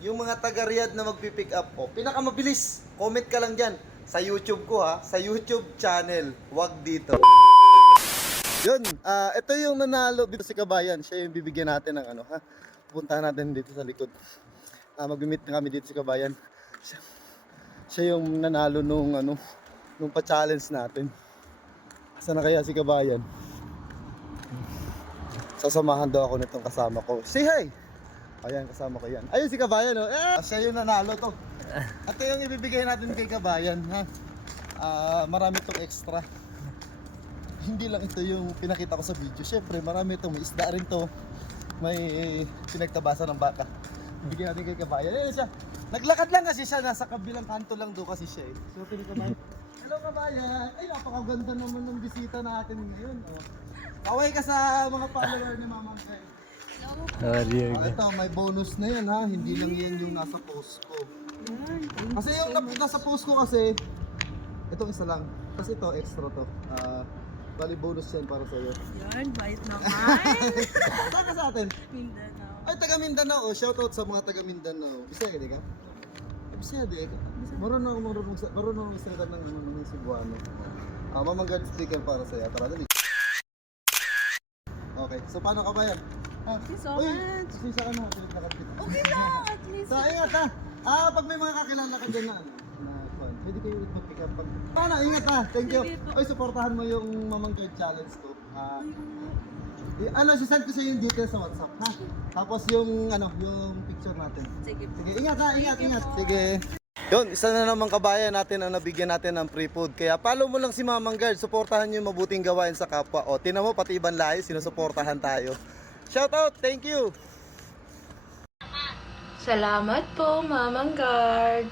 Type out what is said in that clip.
yung mga taga-Riyadh na magpipick up po, pinakamabilis, comment ka lang dyan. Sa YouTube ko ha, sa YouTube channel, wag dito. Yun, ito yung nanalo dito si Kabayan. Siya yung bibigyan natin ng ano ha. Pupuntahan natin dito sa likod. Mag-meet na kami dito si Kabayan. Siya yung nanalo nung ano, nung pa-challenge natin. Saan na kaya si Kabayan? Sasamahan daw ako nitong kasama ko. Say hi! Ayan, kasama ko yan. Ayun si Kabayan, oh. Siya yung nanalo to. At ito yung ibibigay natin kay Kabayan, ha. Marami tong extra. Hindi lang ito yung pinakita ko sa video. Siyempre, marami ito. May isda rin to. May pinagtabasan ng baka. Bigyan natin kay Kabayan. Ayun siya. Naglakad lang kasi siya. Nasa kabilang kanto lang doon kasi siya eh. So, Kabayan. Hello Kabayan! Ay, napakaganda naman ng bisita natin ngayon. Oh. Kaway ka sa mga follower ni Mamang Kay. Ito, may bonus na yan ha. Hindi lang yan yung nasa post ko. Kasi yung nasa post ko kasi, itong isa lang. Kasi ito, extra to. Bali bonus yan para sa'yo. Yan, bait naman. Saan ka sa atin? Mindanao. Ay, taga Mindanao. Shoutout sa mga taga Mindanao. Bisaya ka, di ka? Bisaya, di ka? Marunong ako magsalita ng ano, ng Cebuano. Mamang guard speaker para sa'yo. Tara, dali. Okay, so paano ka ba yan? Thank you so much. Sisa ka na, nakapit. Okay lang, at least. So, ingat ha. Pag may mga kakilala ka dyan na, pwede kayo mag-pick up. Paano, ingat ha. Thank you. Sige po. Oy, supportahan mo yung Mamang Guard Challenge ko. Sisend ko sa yung details sa WhatsApp ha. Tapos yung picture natin. Sige po. Sige, ingat ha, ingat, Thank you ingat. po. Sige. Yun, isa na naman kabayan natin ang nabigyan natin ng free food. Kaya follow mo lang si Mamang Guard. Suportahan nyo yung mabuting gawain sa kapwa. O, tinan mo, pati ibang lahi, sinusuportahan tayo. Shout out, thank you! Salamat po, Mamang Guard.